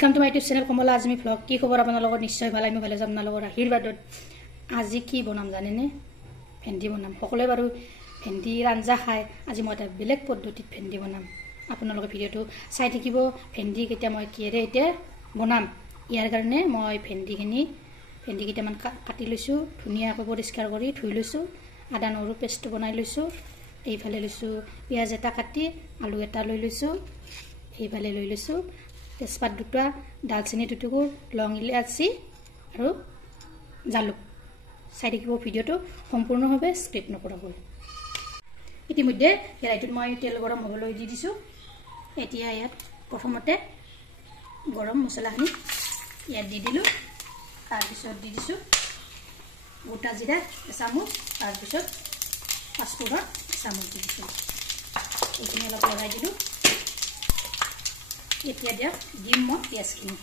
Welcome to my YouTube channel Kamla Azmi vlog की खबर आपनार লগত निश्चय ভালে আমি ভালে যাম আপোনালোকৰ আশীৰ্বাদত আজি কি বনাম জানেনে ভেন্দি বনাম সকলোৱে বাৰু ভেন্দিৰ আঞ্জা খায় আজি মই এটা বেলেগ পদ্ধতিত ভেন্দি বনাম আপোনালোকে ভিডিওটো চাই থাকিব ভেন্দি কেটা মই কিৰে এতে বনাম ইয়াৰ কাৰণে মই ভেন্দি কেটামান কাটি লৈছো ধুনিয়াকৈ পৰিষ্কাৰ কৰি ধুই লৈছো আদা নহৰু পেষ্ট বনাই লৈছো এইফালে লৈছো পিয়াজ এটা কাটি আলু এটা লৈ লৈছো এইফালে লৈ লৈছো তেজপাত দুটা দালচিনি দুটুকুৰ লং ইলাচি আৰু জালুক চাই থাকিব ভিডিওটো সম্পূৰ্ণভাৱে স্কিপ নকৰাকৈ ইতিমধ্যে কেৰাহীটোত মই তেল গৰম হ'বলৈ দি দিছো এতিয়া ইয়াত প্ৰথমতে গৰম মছলাখিনি ইয়াত দি দিলো তাৰ পিছত দি দিছো গোটা জিৰা এচামুচ তাৰ পিছত পাঁচফোৰণ এচামুচ দি দিছো এইখিনি অলপ লৰাই দিলো এতিয়া দিয়া দিম মই পিয়াজখিনি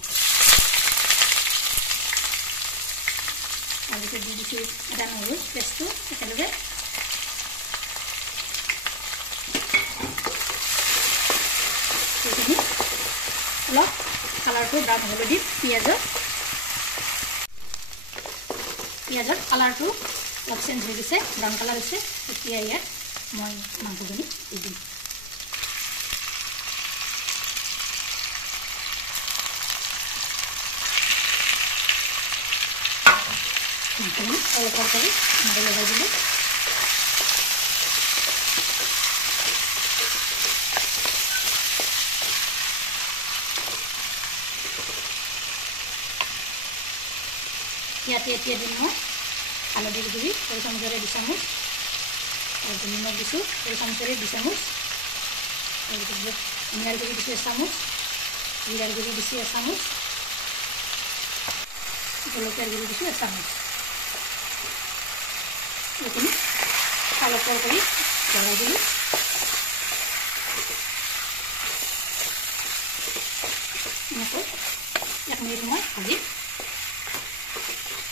আৰু দি দিছো আদা নহৰু পেষ্টটো একেলগে এইখিনি অলপ কালাৰটো ব্ৰাউন হ'বলৈ দিম পিয়াজৰ কালাৰটো অলপ চেঞ্জ হৈ গৈছে ব্ৰাউন কালাৰ হৈছে এতিয়া ইয়াত মই মাংসখিনি দি দিম অলপ কৰি লগাই দিলো ইয়াতে এতিয়া দিম মই হালধিৰ গুড়ি 1 চামুচেৰে 2 চামুচ আৰু নিমখ দিছোঁ 1 চামুচেৰে 2 চামুচ আৰু ধনিয়াৰ গুড়ি দিছোঁ 1 চামুচ জিৰাৰ গুড়ি দিছোঁ 1 চামুচ জলকীয়াৰ গুড়ি দিছোঁ 1 চামুচ এইখিনি অলপ কৰি লগাই দিলোঁ এনেকৈ 1 মিনিট সময় ভাজি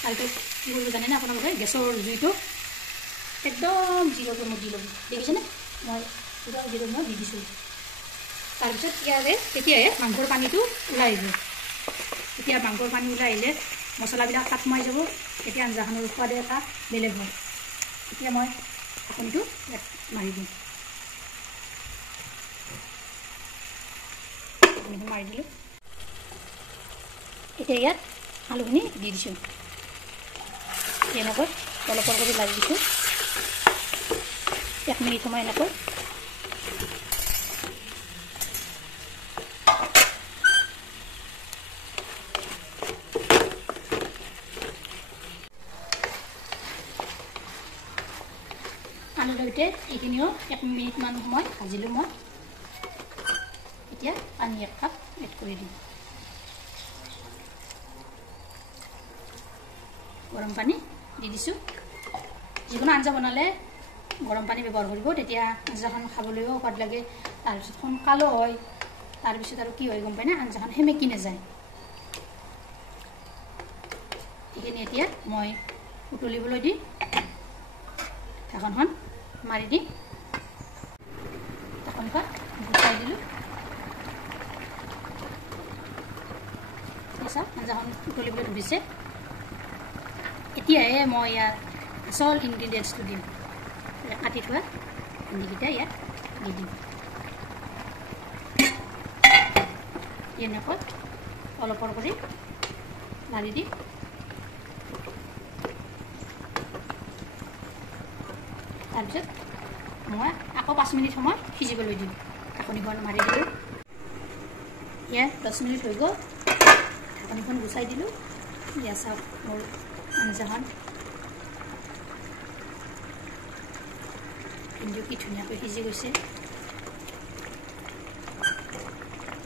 আৰু কি কৰিব জানেনে আপোনালোকে গেছৰ জুইটো একদম জিৰ'কৈ মই দি ল'ব দেখিছেনে মই পুৰা জিৰ' মই দি দিছোঁ তাৰপিছত তেতিয়াহে মাংসৰ পানীটো ওলাই আহিব এতিয়া মাংসৰ পানী ওলাই আহিলে মছলাবিলাক তাত সোমাই যাব এতিয়া আঞ্জাখনৰ সোৱাদ এটা বেলেগ হয় এতিয়া মই ঢাকনিটো ইয়াত মাৰি দিম মাৰি দিলোঁ এতিয়া ইয়াত আলুখিনি দি দিছোঁ এনেকৈ অলপ কৰি লাগি দিছোঁ 1 মিনিট সময় এনেকৈ আলুৰ সৈতে এইখিনিও 1 মিনিটমান সময় ভাজিলোঁ মই এতিয়া পানী 1 কাপ এড কৰি দিম গৰম পানী দি দিছোঁ যিকোনো আঞ্জা বনালে গৰম পানী ব্যৱহাৰ কৰিব তেতিয়া আঞ্জাখন খাবলৈও সোৱাদ লাগে তাৰপিছত সোনকালো হয় তাৰপিছত আৰু কি হয় গম পায় না আঞ্জাখন সেমেকি নাযায় এইখিনি এতিয়া মই উতলিবলৈ দি ঢাকনখন মাৰি দিম ঢাকনখন গুচাই দিলোঁ আঞ্জাখন উতলিবলৈ ধৰিছে এতিয়াহে মই ইয়াত আচল ইনগ্ৰিডিয়েণ্টছটো দিম কাটি থোৱা ভেন্দিকেইটা ইয়াত দি দিম এনেকৈ অলপ কৰি লাৰি দিম তাৰপিছত মই আকৌ 5 মিনিট সময় সিজিবলৈ দিম ঢাকনিখন মাৰি দিলোঁ ইয়াত 10 মিনিট হৈ গ'ল ঢাকনিখন গুচাই দিলোঁ ইয়াত চাওক মোৰ আঞ্জাখন ভেন্দিও কি ধুনীয়াকৈ সিজি গৈছে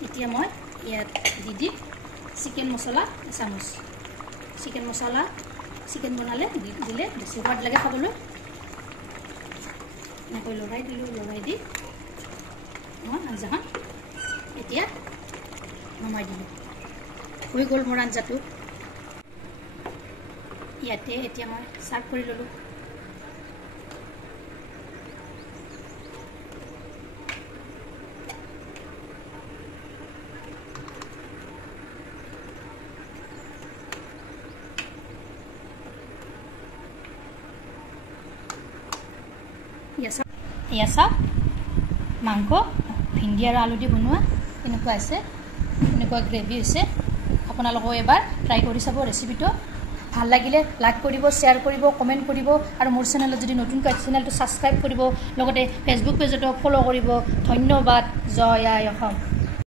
এতিয়া মই ইয়াত দি দিম চিকেন মছলা এচামুচ চিকেন বনালে দিলে বেছি সোৱাদ লাগে খাবলৈ এনেকৈ লগাই দিলোঁ লগাই দি মই আঞ্জাখন এতিয়া নমাই দিলোঁ হৈ গ'ল মোৰ আঞ্জাটো ইয়াতে এতিয়া মই সাৰ্ভ কৰি ললোঁ এয়া চাওক মাংস ভেন্দি আৰু আলু দি বনোৱা এনেকুৱা আছে, এনেকুৱা গ্ৰেভি হৈছে। আপোনালোকেও এবাৰ ট্ৰাই কৰি চাব ৰেচিপিটো। ভাল লাগিলে লাইক কৰিব, শ্বেয়াৰ কৰিব, কমেণ্ট কৰিব আৰু মোৰ চেনেলত যদি নতুনকৈ চেনেলটো ছাবস্ক্ৰাইব কৰিব, লগতে ফেচবুক পেজতো ফ'ল' কৰিব। ধন্যবাদ। জয় আই অসম।